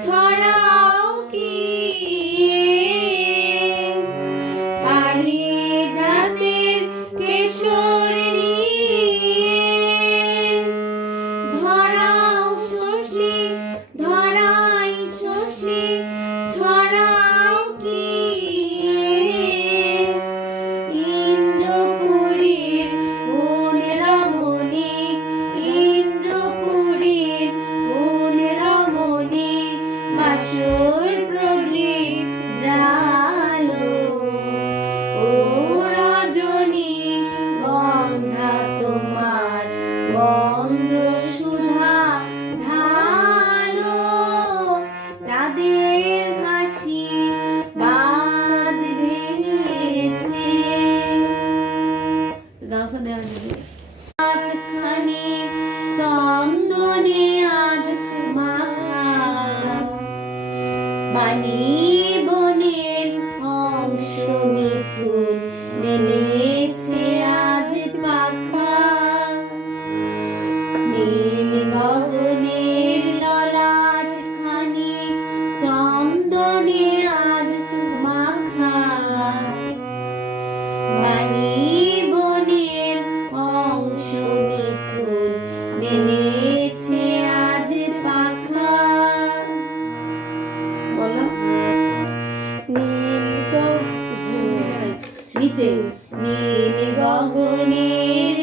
ছড়াও কি পারিজাতের কেশর ধরাও শশী ধরাই শশী ছড়াও কি ইন্দ্রপুরীর কোন রমণী ইন্দ্রপুরীর কোন রমণী বাসর প্রদীপ জালো ও রজনী গন্ধা তোমার গন্ধ সুধা ঢালো চাঁদের হাসি বাঁধ ভেঙেছে আজখানি চন্দনে আজ মাখা বাণী বনের হংস মিথুন মেলেছে আজ পাখা নীল গগনের ললাট খানি চন্দনে আজ মাখা বাণী বনের হংস মিথুন মেলেছে আজ পাখা বলো নীল নিচে নীল গগনের